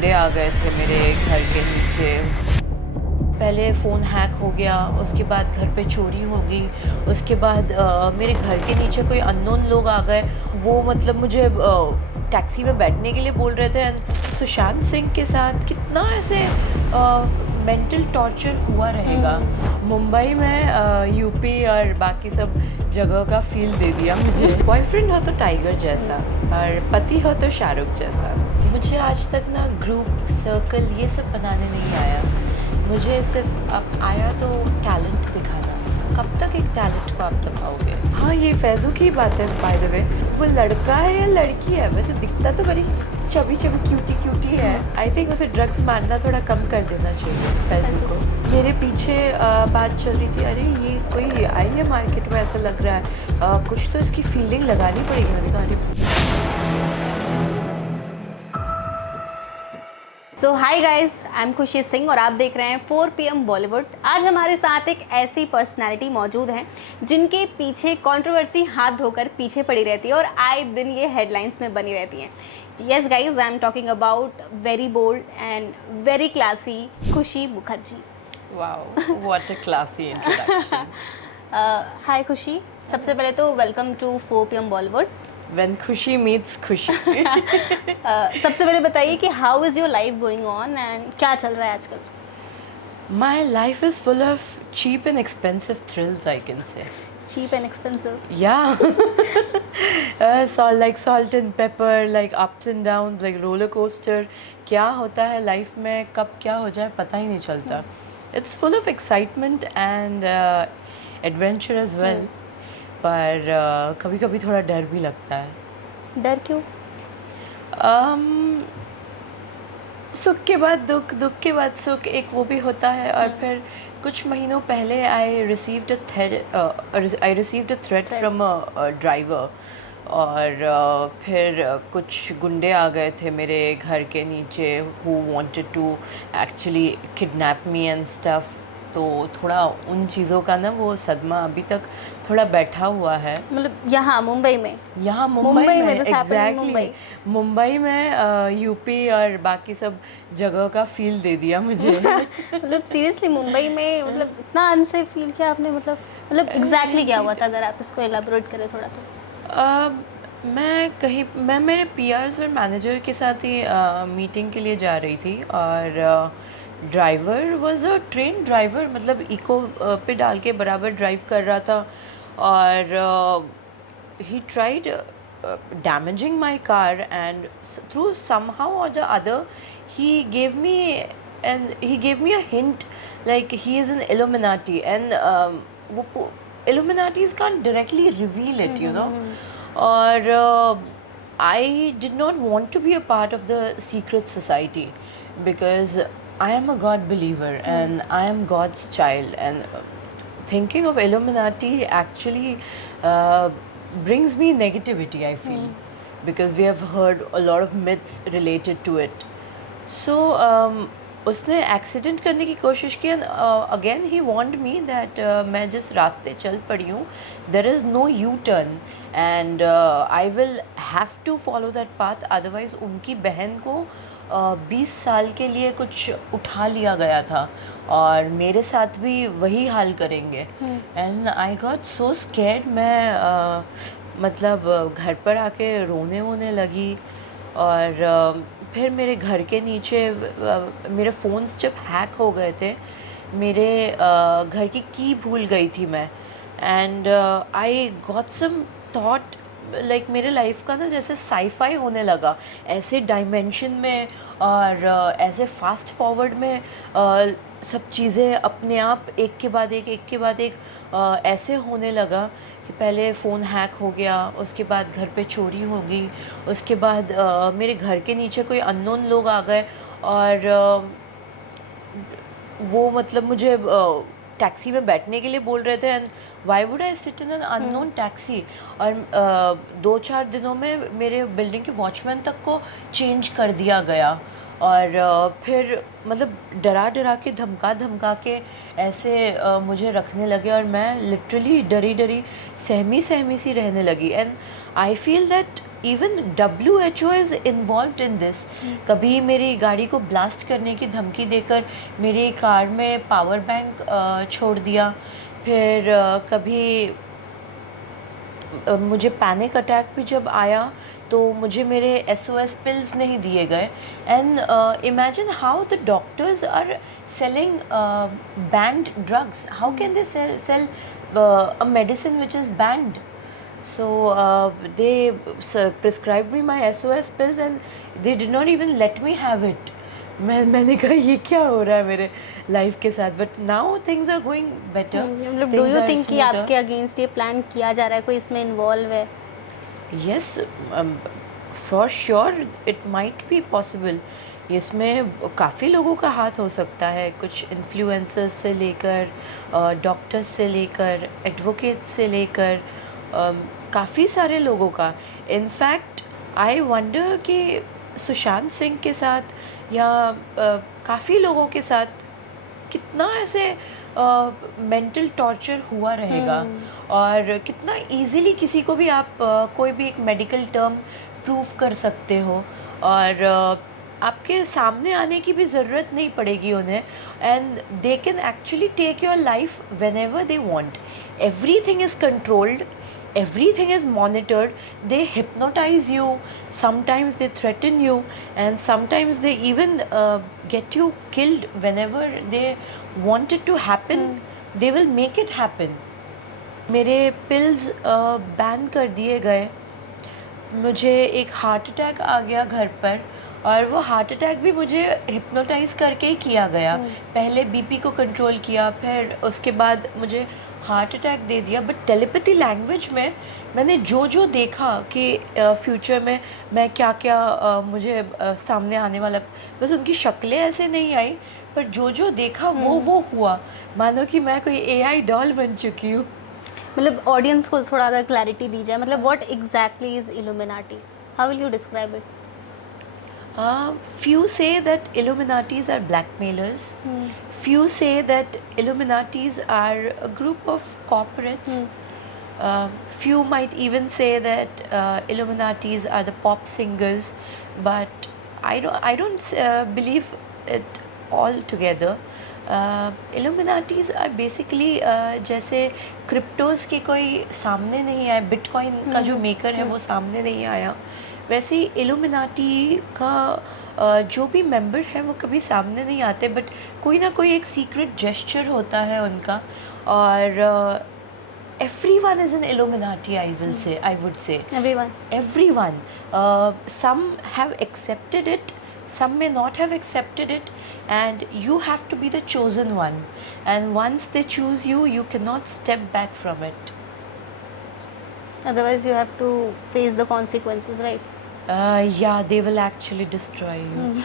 गुंडे आ गए थे मेरे घर के नीचे। पहले फ़ोन हैक हो गया, उसके बाद घर पे चोरी हो गई, उसके बाद मेरे घर के नीचे कोई अननोन लोग आ गए। वो मतलब मुझे टैक्सी में बैठने के लिए बोल रहे थे। एंड सुशांत सिंह के साथ कितना ऐसे मेंटल टॉर्चर हुआ रहेगा। मुंबई में यूपी और बाकी सब जगह का फ़ील दे दिया मुझे। बॉयफ्रेंड हो तो टाइगर जैसा और पति हो तो शाहरुख जैसा। मुझे आज तक ना ग्रुप सर्कल ये सब बनाने नहीं आया। मुझे सिर्फ अब आया तो टैलेंट दिखाना। कब तक एक टैलेंट को आप दबाओगे? हाँ, ये फैज़ू की बात है बाय द वे। वो लड़का है या लड़की है? वैसे दिखता तो बड़ी चबी क्यूटी क्यूटी है। आई थिंक उसे ड्रग्स मारना थोड़ा कम कर देना चाहिए फैज़ू को। मेरे पीछे बात चल रही थी, अरे ये कोई आई है मार्केट में ऐसा लग रहा है, कुछ तो इसकी फील्डिंग लगानी पड़ेगी। मैंने कहा अरे सो हाय गाइस, आई एम खुशी सिंह और आप देख रहे हैं 4 PM बॉलीवुड। आज हमारे साथ एक ऐसी पर्सनालिटी मौजूद हैं जिनके पीछे कंट्रोवर्सी हाथ धोकर पीछे पड़ी रहती है और आए दिन ये हेडलाइंस में बनी रहती हैं। Yes guys, I am talking about very bold and very classy Khushi Mukherjee. Wow, what a classy introduction. Hi Khushi, सबसे पहले तो welcome to 4 PM Bollywood. When Khushi meets Khushi. सबसे पहले बताइए कि how is your life going on and क्या चल रहा है आजकल? My life is full of cheap and expensive thrills, I can say. Cheap and expensive. Yeah. Like salt and pepper, like ups and downs, like roller coaster. क्या होता है life में, कब क्या हो जाए पता ही नहीं चलता. It's full of excitement and adventure as well. पर कभी कभी थोड़ा डर भी लगता है। डर क्यों? सुख के बाद दुख, दुख के बाद सुख, एक वो भी होता है। और फिर कुछ महीनों पहले I received a threat from a driver. और फिर कुछ गुंडे आ गए थे मेरे घर के नीचे who wanted to actually kidnap me and stuff. तो थोड़ा उन चीज़ों का ना वो सदमा अभी तक थोड़ा बैठा हुआ है। मतलब यहाँ मुंबई में? यहाँ मुंबई में this happened in exactly Mumbai में यूपी और बाकी सब जगह का फील दे दिया मुझे। मतलब सीरियसली मुंबई में मतलब इतना अनसेफ फील किया आपने? मतलब एग्जैक्टली क्या हुआ था, अगर आप इसको एलाबोरेट करें थोड़ा तो। मैं मेरे पीआर्स और मैनेजर के साथ ही मीटिंग के लिए जा रही थी। और driver was a train driver, मतलब इको पे डाल के बराबर ड्राइव कर रहा था। और he tried damaging my car, and through somehow or the other he gave me a hint like he is an Illuminati. And वो Illuminatis can't directly reveal it, you know. और I did not want to be a part of the secret society because I am a God believer and I am God's child. And thinking of Illuminati actually brings me negativity, I feel, because we have heard a lot of myths related to it. So उसने accident करने की कोशिश की। And again he warned me that मैं जिस रास्ते चल पड़ी हूँ there is no U turn and I will have to follow that path, otherwise उनकी बहन को 20 साल के लिए कुछ उठा लिया गया था और मेरे साथ भी वही हाल करेंगे। And I got so scared. मैं मतलब घर पर आके रोने वोने लगी। और फिर मेरे घर के नीचे मेरे फ़ोन्स जब हैक हो गए थे, मेरे घर की भूल गई थी मैं। And I got some thought like मेरे लाइफ का ना जैसे साईफाई होने लगा, ऐसे डायमेंशन में और ऐसे फास्ट फॉरवर्ड में सब चीज़ें अपने आप एक के बाद एक ऐसे होने लगा कि पहले फ़ोन हैक हो गया, उसके बाद घर पे चोरी हो गई, उसके बाद मेरे घर के नीचे कोई अननोन लोग आ गए। और वो मतलब मुझे टैक्सी में बैठने के लिए बोल रहे थे। And why would I sit in an unknown taxi. और 2-4 दिनों में मेरे बिल्डिंग के वॉचमैन तक को चेंज कर दिया गया। और फिर मतलब डरा के धमका के ऐसे मुझे रखने लगे और मैं लिटरली डरी डरी सहमी सहमी सी रहने लगी। And I feel that even WHO is involve in this. कभी मेरी गाड़ी को ब्लास्ट करने की धमकी देकर मेरी कार में पावर बैंक छोड़ दिया। फिर कभी मुझे पैनिक अटैक भी जब आया तो मुझे मेरे SOS पिल्स नहीं दिए गए। And imagine how the doctors are selling banned drugs. How can they sell a medicine which is banned? So they prescribed me my SOS pills and they did not even let me have it. मैंने कहा ये क्या हो रहा है मेरे life के साथ। But now things are going better. मतलब डू यू थिंक कि आपके अगेंस्ट ये प्लान किया जा रहा है, कोई इसमें इन्वॉल्व है? Yes, for sure it might be possible. इसमें काफ़ी लोगों का हाथ हो सकता है, कुछ इन्फ्लुएंसर्स से लेकर डॉक्टर्स से लेकर एडवोकेट से लेकर काफ़ी सारे लोगों का। इनफैक्ट आई वंडर कि सुशांत सिंह के साथ या काफ़ी लोगों के साथ कितना ऐसे मेंटल टॉर्चर हुआ रहेगा और कितना इजीली किसी को भी आप कोई भी एक मेडिकल टर्म प्रूव कर सकते हो और आपके सामने आने की भी ज़रूरत नहीं पड़ेगी उन्हें। And they can actually take your life whenever they want. Everything is controlled, everything is monitored. They hypnotize you, sometimes they threaten you, and sometimes they even get you killed whenever they want it to happen. They will make it happen. मेरे pills ban कर दिए गए। मुझे एक heart attack आ गया घर पर और वो हार्ट अटैक भी मुझे हिप्नोटाइज करके ही किया गया। पहले बीपी को कंट्रोल किया, फिर उसके बाद मुझे हार्ट अटैक दे दिया। बट टेलीपैथी लैंग्वेज में मैंने जो जो देखा कि फ्यूचर में मैं क्या क्या मुझे सामने आने वाला, बस उनकी शक्लें ऐसे नहीं आई पर जो जो देखा वो हुआ। मानो कि मैं कोई AI डॉल बन चुकी हूँ। मतलब ऑडियंस को थोड़ा अगर क्लैरिटी दी जाए, मतलब what exactly is illuminati, how will you describe it? Few say that Illuminatis are blackmailers. Few say that Illuminatis are a group of corporates. Few might even say that Illuminatis are the pop singers, but I don't believe it all together. Illuminatis are basically जैसे cryptos के कोई सामने नहीं आया, bitcoin का जो maker है वो सामने नहीं आया, वैसे ही इल्यूमिनाटी का जो भी मेंबर है वो कभी सामने नहीं आते, बट कोई ना कोई एक सीक्रेट जेस्चर होता है उनका। और everyone is an Illuminati, I would say everyone. Some have accepted it, some may not have accepted it, and you have to be the chosen one, and once they choose you, you cannot step back from it. Otherwise you have to face the consequences, right? Yeah, they will actually destroy you.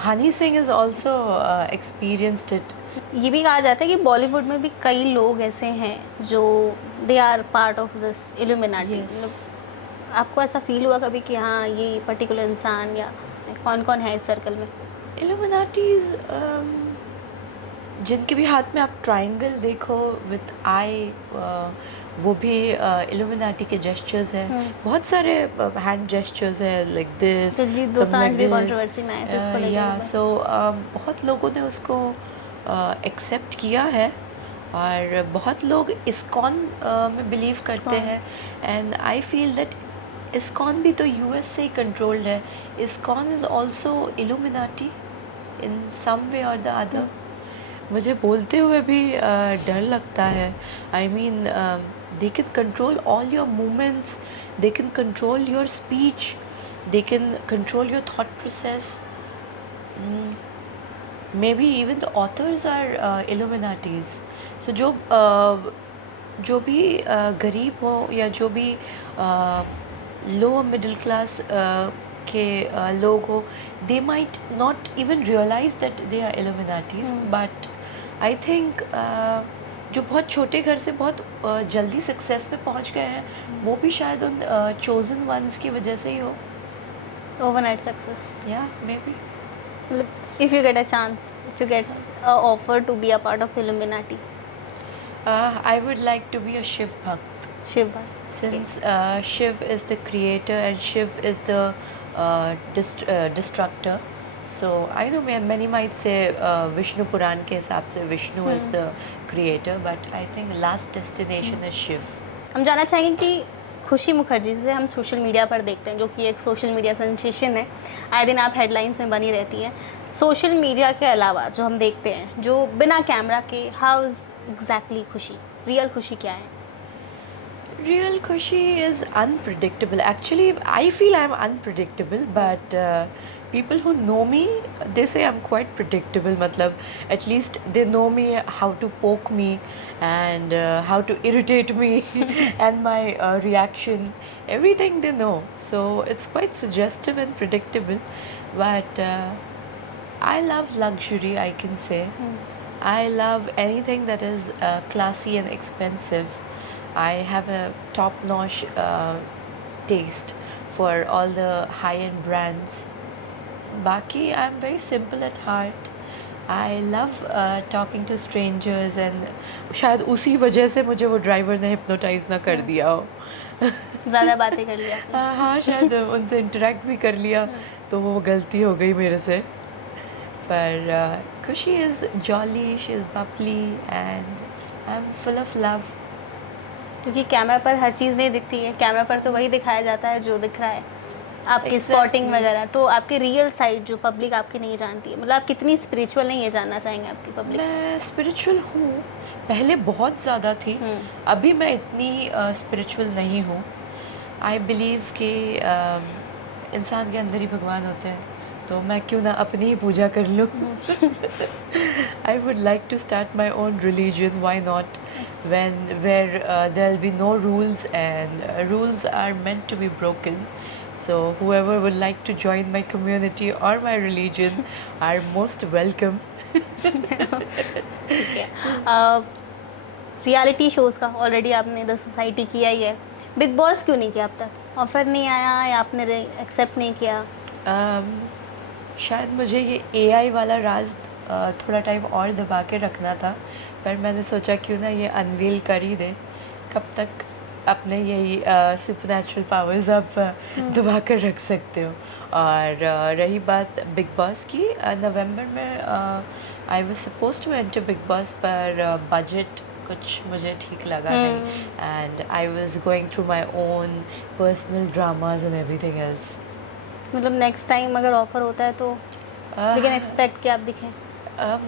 Honey Singh has also experienced it. ये भी कहा जाता है कि बॉलीवुड में भी कई लोग ऐसे हैं जो they are part of this Illuminati. मतलब आपको ऐसा फील हुआ कभी कि हाँ ये पर्टिकुलर इंसान या कौन कौन है इस सर्कल में? इल्यूमिनाटीज जिनके भी हाथ में आप ट्रायंगल देखो विथ आई, वो भी इल्यूमिनाटी के जेस्चर्स हैं। बहुत सारे हैंड जेस्चर्स हैं लाइक दिस, कंट्रोवर्सी में आए थे इसको लेकर। या सो बहुत लोगों ने उसको एक्सेप्ट किया है और बहुत लोग इस्कॉन में बिलीव करते हैं। And I feel that ISKCON भी तो US से ही कंट्रोल्ड है। इस्कॉन इज़ ऑल्सो इल्यूमिनाटी इन सम वे और द अदर। मुझे बोलते हुए भी डर लगता है। I mean they can control all your movements, they can control your speech, they can control your thought process. Maybe even the authors are Illuminatis. So जो भी गरीब हो या जो भी lower middle class के लोग हो, they might not even realize that they are Illuminatis. But I think जो बहुत छोटे घर से बहुत जल्दी सक्सेस पे पहुंच गए हैं, वो भी शायद उन चोजन वंस की वजह से ही हो। ओवरनाइट सक्सेस, या मे बी। मतलब if you get a chance, if you get a offer to be a part of Filluminati, I would like to be a Shiv Bhakt. Shiv Bhakt. Since Shiv is the creator and Shiv is the destructor, so I know many might say Vishnu Puran के हिसाब से Vishnu is the creator, but I think last destination is Shiv. हम जानना चाहेंगे कि खुशी मुखर्जी जिसे हम सोशल मीडिया पर देखते हैं, जो कि एक सोशल मीडिया सेंसेशन है, आए दिन आप हेडलाइंस में बनी रहती है। सोशल मीडिया के अलावा जो हम देखते हैं, जो बिना कैमरा के, हाउ इज़ एग्जैक्टली खुशी, रियल खुशी क्या है? Real Khushi is unpredictable. Actually, I feel I'm unpredictable, but people who know me, they say I'm quite predictable. Matlab, at least they know me how to poke me and how to irritate me and my reaction. Everything they know. So it's quite suggestive and predictable. But I love luxury, I can say. I love anything that is classy and expensive. I have a top-notch taste for all the high-end brands. Baki, I'm very simple at heart. I love talking to strangers and शायद उसी वजह से मुझे वो driver ने hypnotise ना कर दिया हो। ज़्यादा बातें कर लिया आपने। हाँ, शायद उनसे इंटरेक्ट भी कर लिया तो वो गलती हो गई मेरे से। पर खुशी is jolly, she is Babli and I am full of love. क्योंकि कैमरा पर हर चीज़ नहीं दिखती है, कैमरा पर तो वही दिखाया जाता है जो दिख रहा है, आपकी स्पॉटिंग Exactly. वगैरह। तो आपकी रियल साइड जो पब्लिक आपकी नहीं जानती है, मतलब आप कितनी स्पिरिचुअल नहीं, ये जानना चाहेंगे आपकी पब्लिक। मैं स्पिरिचुअल हूँ, पहले बहुत ज़्यादा थी, अभी मैं इतनी स्पिरिचुअल नहीं हूँ। आई बिलीव कि इंसान के अंदर ही भगवान होते हैं, तो मैं क्यों ना अपनी ही पूजा कर लूँ। I would like to start my own religion, why not, when where there will be no rules and rules are meant to be broken. So whoever would like to join my community or my religion are most welcome. ठीक है। Reality shows का already आपने the society किया ही है, big boss क्यों नहीं किया अब तक? ऑफ़र नहीं आया या आपने एक्सेप्ट नहीं किया? शायद मुझे ये AI वाला राज थोड़ा टाइम और दबा के रखना था, पर मैंने सोचा क्यों ना ये अनवील कर ही दे, कब तक अपने यही सुपरनैचुरल पावर्स आप दबा कर रख सकते हो। और रही बात बिग बॉस की, नवंबर में I was suppose to enter Bigg Boss, पर बजट कुछ मुझे ठीक लगा नहीं and I was going through my own personal dramas and everything else. मतलब नेक्स्ट टाइम अगर ऑफ़र होता है तो वी कैन एक्सपेक्ट कि आप दिखें?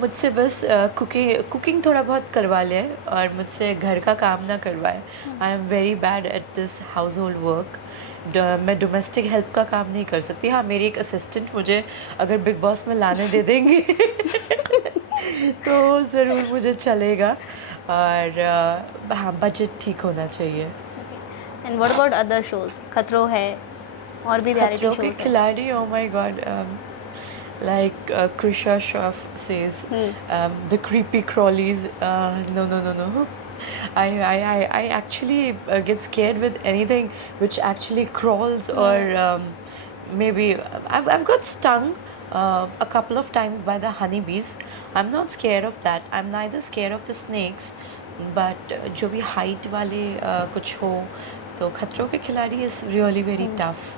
मुझसे बस कुकिंग थोड़ा बहुत करवा ले और मुझसे घर का काम ना करवाए। I am very bad at this house hold work. मैं डोमेस्टिक हेल्प का काम नहीं कर सकती। हाँ, मेरी एक असिस्टेंट मुझे अगर बिग बॉस में लाने दे देंगे तो ज़रूर मुझे चलेगा। और हाँ, बजट ठीक होना चाहिए। And what about other shows? खतरों है और भी रियलिटी खतरों के शोज़ हैं। खिलाड़ी, oh my god, like Krisha Shroff says, the creepy crawlies. No. I actually get scared with anything which actually crawls or maybe I've got stung a couple of times by the honeybees. I'm not scared of that. I'm neither scared of the snakes, but जो भी height वाले कुछ हो तो खतरों के खिलाड़ी is really very tough.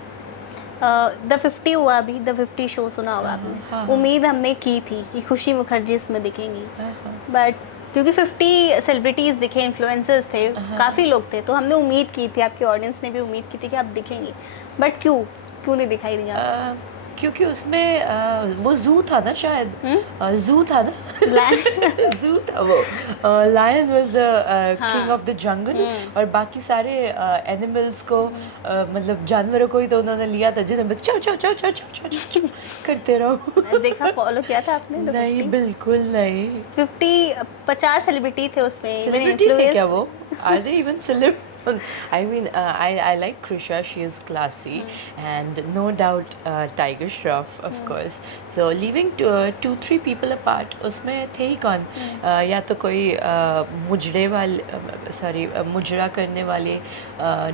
The 50 हुआ अभी, द 50 शो सुना होगा आपने। हाँ। उम्मीद हमने की थी कि खुशी मुखर्जी इसमें दिखेंगी, हाँ। बट क्योंकि 50 सेलिब्रिटीज़ दिखे, इन्फ्लुएंसर्स थे, काफ़ी लोग थे, तो हमने उम्मीद की थी, आपकी ऑडियंस ने भी उम्मीद की थी कि आप दिखेंगी, बट क्यों नहीं दिखाई दी आप? क्योंकि उसमें वो जू था ना, शायद जू था ना, जू था वो। Lion was the king of the jungle और बाकी सारे एनिमल्स को मतलब जानवरों को ही तो उन्होंने लिया था, जिन्हें बस चाओ चाओ चाओ चाओ चाओ चाओ चाओ करते रहो। देखा, फॉलो किया था आपने? नहीं, बिल्कुल नहीं। 50 सेलिब्रिटी थे उसमें। सेलिब्रिटी थे क्या वो? Are they even celebrity? I mean, I like Krisha. She is classy, and no doubt Tiger Shroff, of course. So leaving 2-3 people apart, उसमें थे ही कौन? या तो कोई मुजरा करने वाले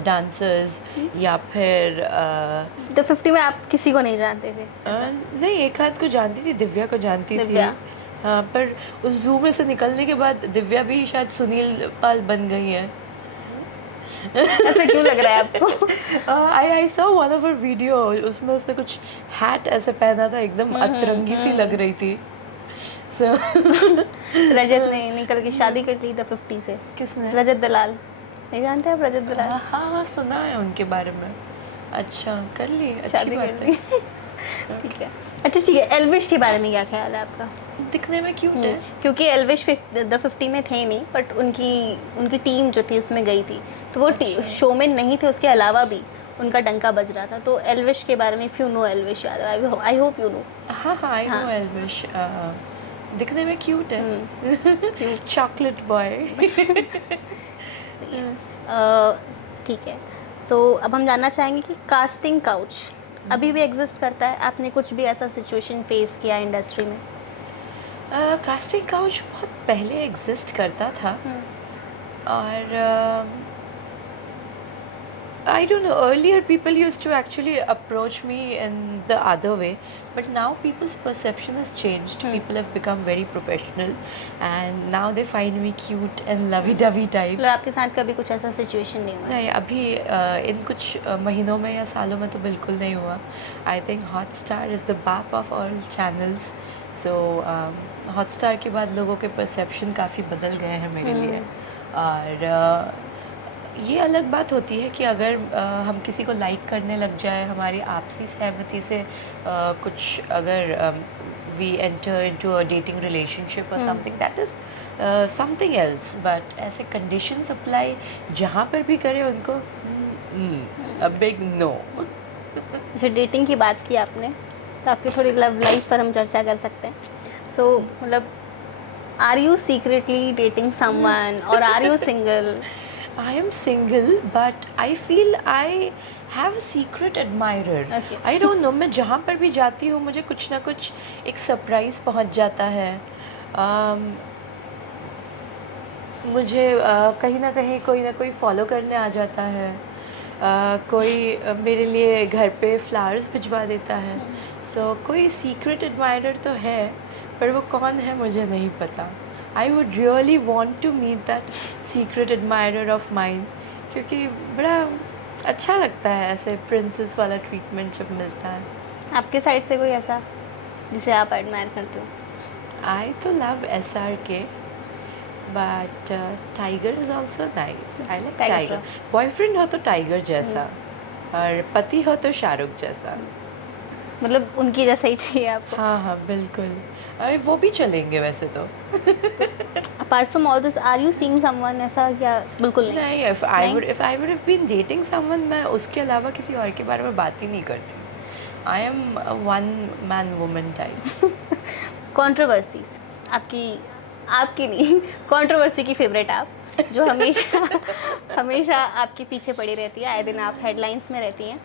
डांसर्स, या फिर द 50 में आप किसी को नहीं जानते थे? नहीं, एक आध को जानती थी, दिव्या को जानती थी। दिव्या। हाँ, पर उस जू में से निकलने के बाद दिव्या भी शायद सुनील पाल बन गई है। ऐसा क्यों लग रहा है आपको? I saw one of her video, उसमें उसने कुछ हैट ऐसे पहना था, एकदम अतरंगी सी लग रही थी। सो रजत ने निकल के शादी कर ली द 50 से। किसने? रजत दलाल, नहीं जानते आप रजत दलाल? हाँ हाँ, सुना है उनके बारे में। अच्छा, कर ली, अच्छी शादी बात कर है। ली। ठीक है। अच्छा ठीक है, एल्विश के बारे में क्या ख्याल है आपका? दिखने में क्यूट है। क्योंकि एल्विश द 50 में थे नहीं, बट उनकी टीम जो थी उसमें गई थी, तो वो शो में नहीं थे, उसके अलावा भी उनका डंका बज रहा था। तो एल्विश के बारे में, if you know Elvish Yadav, I hope you know. हाँ हाँ, आई नो एल्विश। दिखने में क्यूट है, चॉकलेट बॉय। ठीक है, तो अब हम जानना चाहेंगे कि कास्टिंग काउच अभी भी एग्जिस्ट करता है? आपने कुछ भी ऐसा सिचुएशन फेस किया इंडस्ट्री में? कास्टिंग काउच बहुत पहले एग्जिस्ट करता था, और I don't know, earlier people used to actually approach me in the other way, but now people's perception has changed. People have become very professional, and now they find me cute and lovey-dovey types. मतलब आपके साथ कभी कुछ ऐसा situation नहीं हुआ? नहीं, अभी इन कुछ महीनों में या सालों में तो बिल्कुल नहीं हुआ। I think Hotstar is the बाप of all channels, so Hotstar के बाद लोगों के परसेप्शन काफ़ी बदल गए हैं मेरे लिए। और ये अलग बात होती है कि अगर हम किसी को लाइक करने लग जाए, हमारी आपसी सहमति से कुछ अगर we enter into a dating relationship और something, that is something else. But ऐसे कंडीशंस अप्लाई जहाँ पर भी करें उनको, अ बिग नो। जो डेटिंग की बात की आपने, तो आपकी थोड़ी लव लाइफ पर हम चर्चा कर सकते हैं। सो मतलब, are you secretly dating someone और are you single? I am single, but I feel I have a secret admirer. Okay. I don't know, मैं जहाँ पर भी जाती हूँ मुझे कुछ ना कुछ एक सरप्राइज़ पहुँच जाता है। मुझे कहीं ना कहीं कोई ना कोई फॉलो करने आ जाता है, कोई मेरे लिए घर पे फ्लावर्स भिजवा देता है। सो कोई सीक्रेट एडमायरर तो है, पर वो कौन है मुझे नहीं पता। I would really want to meet that secret admirer of mine, क्योंकि बड़ा अच्छा लगता है ऐसे प्रिंसेस वाला ट्रीटमेंट जब मिलता है। आपके साइड से कोई ऐसा जिसे आप एडमायर करते हो? I तो love SRK, but Tiger is also nice. I like Tiger Tiger. Shroff. Boyfriend हो तो टाइगर जैसा, और पति हो तो शाहरुख जैसा। मतलब उनकी जैसा ही चाहिए आपको? हाँ हाँ, बिल्कुल। अरे वो भी चलेंगे वैसे तो। Apart from all this, are you seeing someone? ऐसा क्या? बिल्कुल नहीं। नहीं, if I would have been dating someone, मैं उसके अलावा किसी और के बारे में बात ही नहीं करती। I am a one man woman type. Controversies आपकी नहीं, कंट्रोवर्सी की फेवरेट आप, जो हमेशा आपके पीछे पड़ी रहती है, आए दिन आप हेडलाइंस में रहती हैं।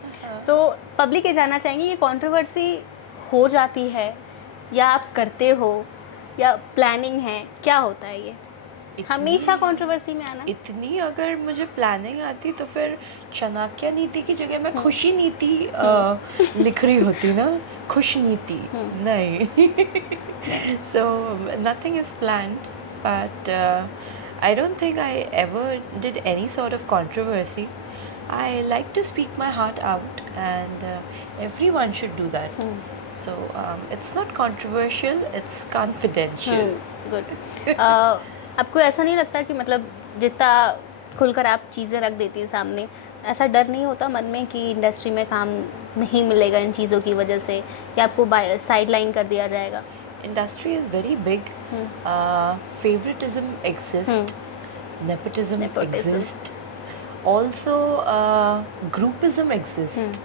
सो पब्लिक ये जानना चाहेंगे, ये कंट्रोवर्सी हो जाती है या आप करते हो या प्लानिंग है, क्या होता है ये हमेशा कंट्रोवर्सी में आना? इतनी अगर मुझे प्लानिंग आती तो फिर चाणक्य नीति की जगह मैं खुशी नीति लिख रही होती ना। खुश नीति नहीं। So nothing is planned, but I don't think I ever did any sort of controversy. I like to speak my heart out, and everyone should do that. So it's not controversial, it's confidential. Good. आपको ऐसा नहीं लगता कि मतलब जितना खुलकर आप चीज़ें रख देती हैं सामने, ऐसा डर नहीं होता मन में कि इंडस्ट्री में काम नहीं मिलेगा इन चीज़ों की वजह से, या आपको साइड लाइन कर दिया जाएगा? Industry is very big. Favoritism exists. Nepotism exists. Also groupism exists.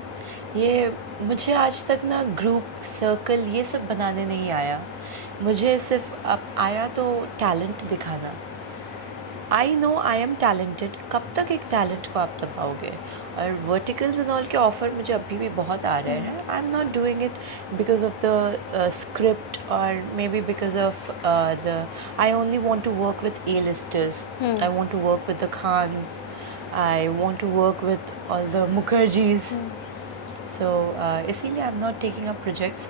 ये मुझे आज तक ना ग्रुप सर्कल ये सब बनाने नहीं आया। मुझे सिर्फ अब आया तो टैलेंट दिखाना। I know I am talented, कब तक एक टैलेंट को आप दबाओगे? और वर्टिकल्स एंड ऑल के ऑफ़र मुझे अभी भी बहुत आ रहे हैं. I am not doing it because of the script और maybe because of the I only want to work with A listers. I want to work with the Khans. I want to work with all the Mukherjees. So इसीलिए I'm not taking up projects.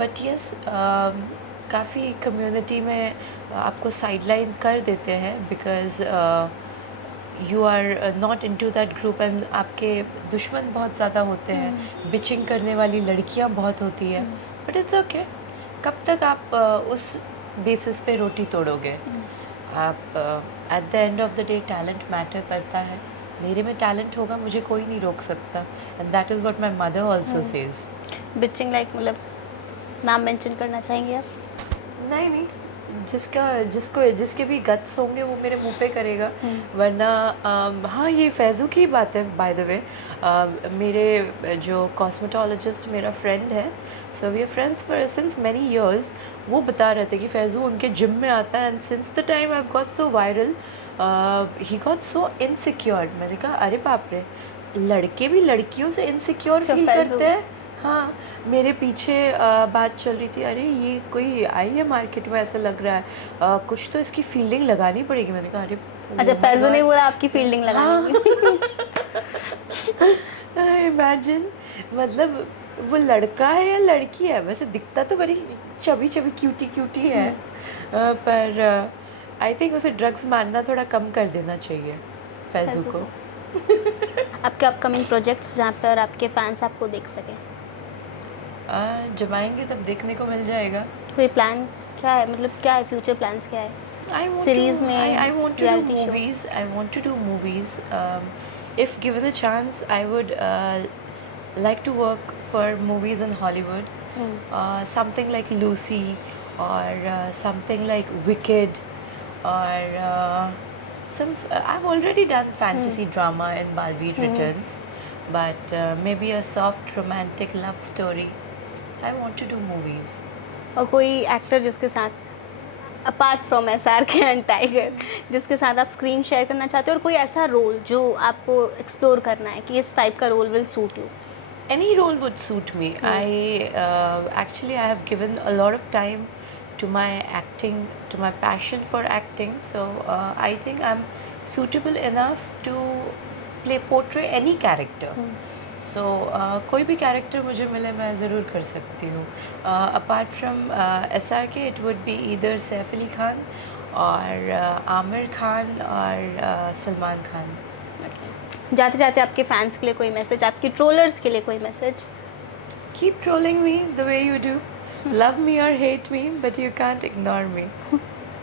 But yes, काफ़ी community में आपको sideline कर देते हैं because you are not into that group and आपके दुश्मन बहुत ज़्यादा होते हैं. bitching करने वाली लड़कियाँ बहुत होती है. But it's okay. कब तक आप उस basis पे रोटी तोड़ोगे? आप at the end of the day talent matter करता है. मेरे में टैलेंट होगा, मुझे कोई नहीं रोक सकता. And that is what my mother also says. Bitching like मतलब नाम मेंशन करना चाहेंगे आप? नहीं, जिसके भी गट्स होंगे वो मेरे मुंह पे करेगा. वरना हाँ, ये फैज़ू की बात है बाय द वे. मेरे जो कॉस्मेटोलॉजिस्ट मेरा फ्रेंड है, so we are friends for since many years. वो बता रहे थे कि फैज़ू उनके जिम में आता है and since the time I have got so viral he got so insecure. मैंने कहा अरे बाप रे, लड़के भी लड़कियों से इनसिक्योर फील करते हैं. हाँ, मेरे पीछे बात चल रही थी, अरे ये कोई आई है मार्केट में, ऐसा लग रहा है कुछ तो इसकी फील्डिंग लगानी पड़ेगी. मैंने कहा अरे अच्छा, फैज़ू ने बोला आपकी फील्डिंग लगानी है. इमेजिन, मतलब वो लड़का है या लड़की है? वैसे दिखता तो बड़ी चबी क्यूटी है. पर आई थिंक उसे ड्रग्स मारना थोड़ा कम कर देना चाहिए फैज़ू को. आपके अपकमिंग प्रोजेक्ट्स जहाँ पर आपके फैंस आपको देख सकें? जब आएंगे तब देखने को मिल जाएगा. कोई प्लान क्या है, मतलब क्या है फ्यूचर प्लान्स क्या है? सीरीज में I want to do movies. I want to do movies. If given a chance, I would like to work for movies in Hollywood. Something like Lucy or something like Wicked or I've already done fantasy drama in Balveer Returns, but maybe a soft romantic love story. I want to do movies. और कोई actor जिसके साथ apart from SRK and tiger जिसके साथ आप screen share करना चाहते हो, और कोई ऐसा रोल जो आपको एक्सप्लोर करना है कि इस टाइप का role will suit you? Any role would suit me. Actually I have given a lot of time to my acting, to my passion for acting. So I think I'm suitable enough to portray any character. So कोई भी character मुझे मिले मैं ज़रूर कर सकती हूँ. Apart from SRK, it would be either Saif Ali Khan or Aamir Khan or Salman Khan. जाते जाते आपके फैंस के लिए कोई मैसेज, आपके ट्रोलर्स के लिए कोई message? Keep trolling me the way you do. Love me or hate me, but you can't ignore me.